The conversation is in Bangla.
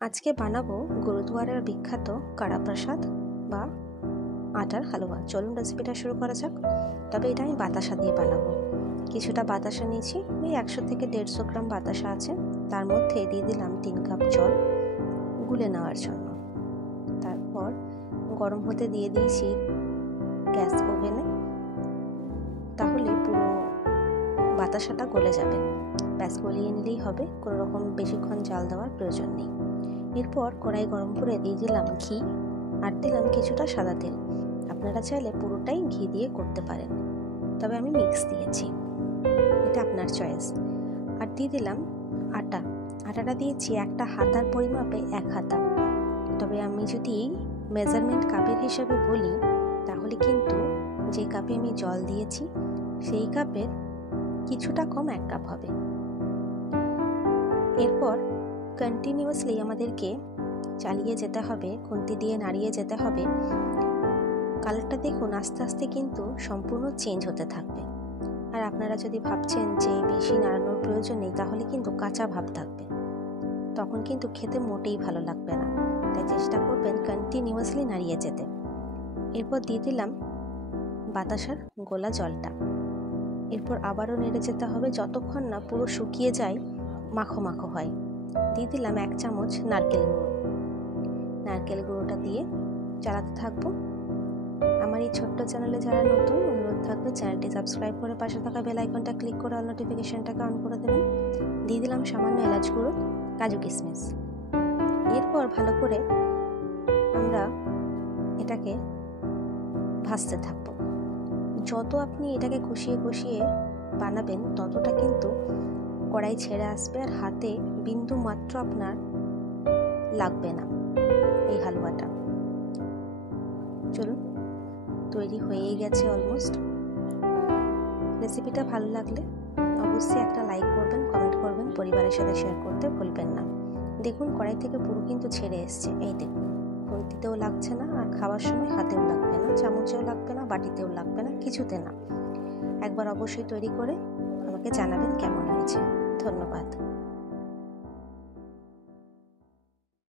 আজকে বানাবো গুরুদুয়ারার বিখ্যাত কাড়া প্রসাদ বা আটার হালুয়া। চলুন রেসিপিটা শুরু করা যাক। তবে এটা আমি বাতাসা দিয়ে বানাবো। কিছুটা বাতাসা নিয়েছি, ওই 100 থেকে 150 গ্রাম বাতাসা আছে। তার মধ্যে দিয়ে দিলাম 3 কাপ জল গুলে নেওয়ার জন্য। তারপর গরম হতে দিয়ে দিয়েছি গ্যাস ওভেনে, তাহলে পুরো বাতাসাটা গলে যাবে। ব্যাস গলিয়ে নিলেই হবে, কোনো রকম বেশিক্ষণ জাল দেওয়ার প্রয়োজন নেই। এরপর কড়াই গরম করে দিয়ে দিলাম ঘি আর দিলাম কিছুটা সাদা তেল। আপনারা চাইলে পুরোটাই ঘি দিয়ে করতে পারেন, তবে আমি মিক্স দিয়েছি, এটা আপনার চয়েস। আর দিয়ে দিলাম আটাটা দিয়েছি একটা হাতার পরিমাপে 1 হাতা। তবে আমি যদি মেজারমেন্ট কাপের হিসাবে বলি, তাহলে কিন্তু যে কাপে আমি জল দিয়েছি সেই কাপের কিছুটা কম 1 কাপ হবে। এরপর কন্টিনিউয়াসলি আমাদেরকে চালিয়ে যেতে হবে, খুন্তি দিয়ে নাড়িয়ে যেতে হবে। কালারটা দেখুন আস্তে আস্তে কিন্তু সম্পূর্ণ চেঞ্জ হতে থাকবে। আর আপনারা যদি ভাবছেন যে বেশি নাড়ানোর প্রয়োজন নেই, তাহলে কিন্তু কাঁচা ভাব থাকবে, তখন কিন্তু খেতে মোটেই ভালো লাগবে না। তাই চেষ্টা করবেন কন্টিনিউয়াসলি নাড়িয়ে যেতে। এরপর দিয়ে দিলাম বাতাসার গোলা জলটা। এরপর আবারও নেড়ে যেতে হবে যতক্ষণ না পুরো শুকিয়ে যায়, মাখো মাখো হয়। দিয়ে দিলাম 1 চামচ নারকেল গুঁড়োটা দিয়ে চালাতে থাকবো। আমার এই ছোট্ট চ্যানেলে যারা নতুন, অনুরোধ থাকবে চ্যানেলটি সাবস্ক্রাইব করে পাশে থাকা বেল আইকনটা ক্লিক করে অল নোটিফিকেশনটাকে অন করে দেবেন। দিয়ে দিলাম সামান্য এলাচ গুঁড়ো, কাজু কিশমিশ। এরপর ভালো করে আমরা এটাকে ভাজতে থাকবো। যত আপনি এটাকে কষিয়ে কষিয়ে বানাবেন, ততটা কিন্তু কড়াই ছেড়ে আসবে আর হাতে বিন্দু মাত্র আপনার লাগবে না এই হালুয়াটা। চলুন, তৈরি হয়েই গেছে অলমোস্ট। রেসিপিটা ভালো লাগলে অবশ্যই একটা লাইক করবেন, কমেন্ট করবেন, পরিবারের সাথে শেয়ার করতে ভুলবেন না। দেখুন কড়াই থেকে পুরো কিন্তু ছেড়ে এসছে, এই দেখুন। খুন্তিতেও লাগছে না, আর খাওয়ার সময় হাতেও লাগবে না, চামচেও লাগবে না, বাটিতেও লাগবে না, কিছুতে না। একবার অবশ্যই তৈরি করে আমাকে জানাবেন কেমন হয়েছে। ধন্যবাদ।